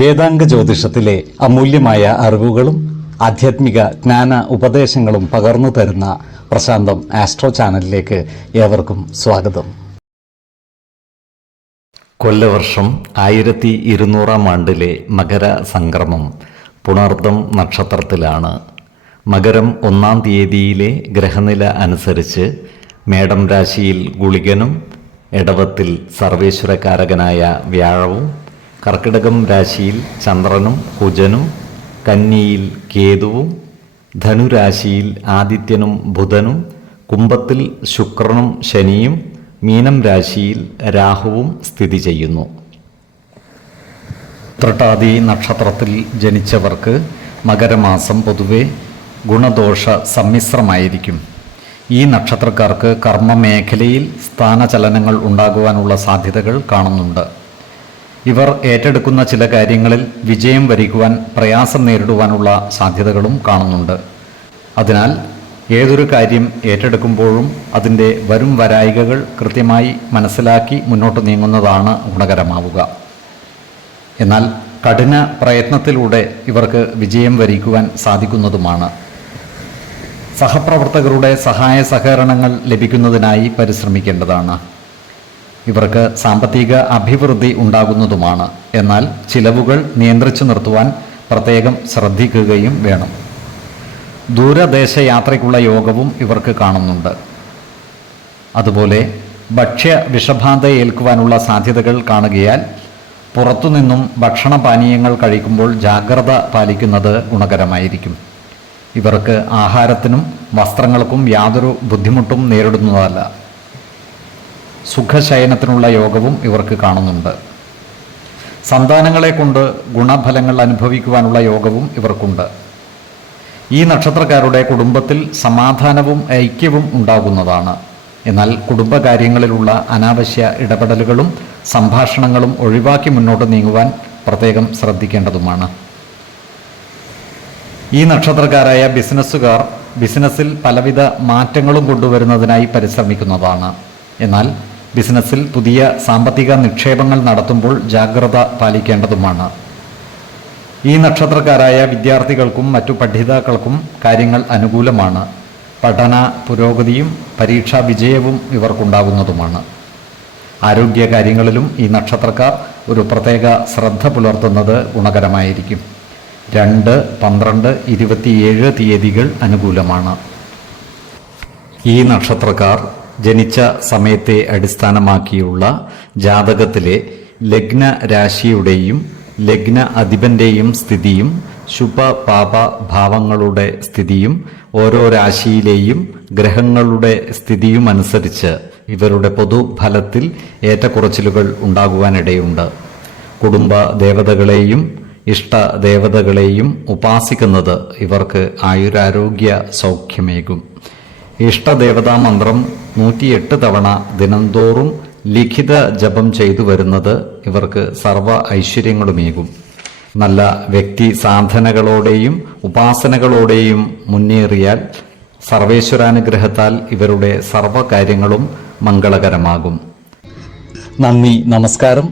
വേദാംഗ ജ്യോതിഷത്തിലെ അമൂല്യമായ അറിവുകളും ആധ്യാത്മിക ജ്ഞാന ഉപദേശങ്ങളും പകർന്നു തരുന്ന പ്രശാന്തം ആസ്ട്രോ ചാനലിലേക്ക് ഏവർക്കും സ്വാഗതം. കൊല്ലവർഷം 1200 ആണ്ടിലെ മകര സംക്രമം പുണർദം നക്ഷത്രത്തിലാണ്. മകരം 1-ാം തീയതിയിലെ ഗ്രഹനില അനുസരിച്ച് മേടം രാശിയിൽ ഗുളികനും, എടവത്തിൽ സർവേശ്വരകാരകനായ വ്യാഴവും, കർക്കിടകം രാശിയിൽ ചന്ദ്രനും കുജനും, കന്നിയിൽ കേതുവും, ധനുരാശിയിൽ ആദിത്യനും ബുധനും, കുംഭത്തിൽ ശുക്രനും ശനിയും, മീനം രാശിയിൽ രാഹുവും സ്ഥിതി ചെയ്യുന്നു. ഉത്രട്ടാതി നക്ഷത്രത്തിൽ ജനിച്ചവർക്ക് മകരമാസം പൊതുവെ ഗുണദോഷ സമ്മിശ്രമായിരിക്കും. ഈ നക്ഷത്രക്കാർക്ക് കർമ്മമേഖലയിൽ സ്ഥാനചലനങ്ങൾ ഉണ്ടാകുവാനുള്ള സാധ്യതകൾ കാണുന്നുണ്ട്. ഇവർ ഏറ്റെടുക്കുന്ന ചില കാര്യങ്ങളിൽ വിജയം വരിക്കുവാൻ പ്രയാസം നേരിടുവാനുള്ള സാധ്യതകളും കാണുന്നുണ്ട്. അതിനാൽ ഏതൊരു കാര്യം ഏറ്റെടുക്കുമ്പോഴും അതിൻ്റെ വരും വരായികകൾ കൃത്യമായി മനസ്സിലാക്കി മുന്നോട്ട് നീങ്ങുന്നതാണ് ഗുണകരമാവുക. എന്നാൽ കഠിന പ്രയത്നത്തിലൂടെ ഇവർക്ക് വിജയം വരിക്കുവാൻ സാധിക്കുന്നതുമാണ്. സഹപ്രവർത്തകരുടെ സഹായ സഹകരണങ്ങൾ ലഭിക്കുന്നതിനായി പരിശ്രമിക്കേണ്ടതാണ്. ഇവർക്ക് സാമ്പത്തിക അഭിവൃദ്ധി ഉണ്ടാകുന്നതുമാണ്. എന്നാൽ ചിലവുകൾ നിയന്ത്രിച്ചു നിർത്തുവാൻ പ്രത്യേകം ശ്രദ്ധിക്കുകയും വേണം. ദൂരദേശ യാത്രയ്ക്കുള്ള യോഗവും ഇവർക്ക് കാണുന്നുണ്ട്. അതുപോലെ ഭക്ഷ്യ വിഷബാധ ഏൽക്കുവാനുള്ള സാധ്യതകൾ കാണുകയാൽ പുറത്തുനിന്നും ഭക്ഷണപാനീയങ്ങൾ കഴിക്കുമ്പോൾ ജാഗ്രത പാലിക്കുന്നത് ഗുണകരമായിരിക്കും. ഇവർക്ക് ആഹാരത്തിനും വസ്ത്രങ്ങൾക്കും യാതൊരു ബുദ്ധിമുട്ടും നേരിടുന്നതല്ല. സുഖശയനത്തിനുള്ള യോഗവും ഇവർക്ക് കാണുന്നുണ്ട്. സന്താനങ്ങളെ കൊണ്ട് ഗുണഫലങ്ങൾ അനുഭവിക്കുവാനുള്ള യോഗവും ഇവർക്കുണ്ട്. ഈ നക്ഷത്രക്കാരുടെ കുടുംബത്തിൽ സമാധാനവും ഐക്യവും ഉണ്ടാകുന്നതാണ്. എന്നാൽ കുടുംബകാര്യങ്ങളിലുള്ള അനാവശ്യ ഇടപെടലുകളും സംഭാഷണങ്ങളും ഒഴിവാക്കി മുന്നോട്ട് നീങ്ങുവാൻ പ്രത്യേകം ശ്രദ്ധിക്കേണ്ടതുമാണ്. ഈ നക്ഷത്രക്കാരായ ബിസിനസ്സുകാർ ബിസിനസ്സിൽ പലവിധ മാറ്റങ്ങളും കൊണ്ടുവരുന്നതിനായി പരിശ്രമിക്കുന്നതാണ്. എന്നാൽ ബിസിനസ്സിൽ പുതിയ സാമ്പത്തിക നിക്ഷേപങ്ങൾ നടത്തുമ്പോൾ ജാഗ്രത പാലിക്കേണ്ടതുമാണ്. ഈ നക്ഷത്രക്കാരായ വിദ്യാർത്ഥികൾക്കും മറ്റു പഠിതാക്കൾക്കും കാര്യങ്ങൾ അനുകൂലമാണ്. പഠന പുരോഗതിയും പരീക്ഷാ വിജയവും ഇവർക്കുണ്ടാകുന്നതുമാണ്. ആരോഗ്യകാര്യങ്ങളിലും ഈ നക്ഷത്രക്കാർ ഒരു പ്രത്യേക ശ്രദ്ധ പുലർത്തുന്നത് ഗുണകരമായിരിക്കും. 2, 12, 27 തീയതികൾ അനുകൂലമാണ്. ഈ നക്ഷത്രക്കാർ ജനിച്ച സമയത്തെ അടിസ്ഥാനമാക്കിയുള്ള ജാതകത്തിലെ ലഗ്ന രാശിയുടെയും ലഗ്ന അധിപന്റെയും സ്ഥിതിയും ശുഭ പാപ ഭാവങ്ങളുടെ സ്ഥിതിയും ഓരോ രാശിയിലെയും ഗ്രഹങ്ങളുടെ സ്ഥിതിയും അനുസരിച്ച് ഇവരുടെ പൊതുഫലത്തിൽ ഏറ്റക്കുറച്ചിലുകൾ ഉണ്ടാകുവാനിടയുണ്ട്. കുടുംബ ദേവതകളെയും ഇഷ്ടദേവതകളെയും ഉപാസിക്കുന്നത് ഇവർക്ക് ആയുരാരോഗ്യ സൗഖ്യമേകും. ഇഷ്ടദേവതാ മന്ത്രം 108 തവണ ദിനംതോറും ലിഖിത ജപം ചെയ്തു വരുന്നത് ഇവർക്ക് സർവ്വ ഐശ്വര്യങ്ങളുമേകും. നല്ല വ്യക്തി സാധനകളോടെയും ഉപാസനകളോടെയും മുന്നേറിയാൽ സർവേശ്വരാനുഗ്രഹത്താൽ ഇവരുടെ സർവ്വകാര്യങ്ങളും മംഗളകരമാകും. നന്ദി, നമസ്കാരം.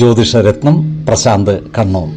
ജ്യോതിഷരത്നം പ്രശാന്ത് കണ്ണൂർ.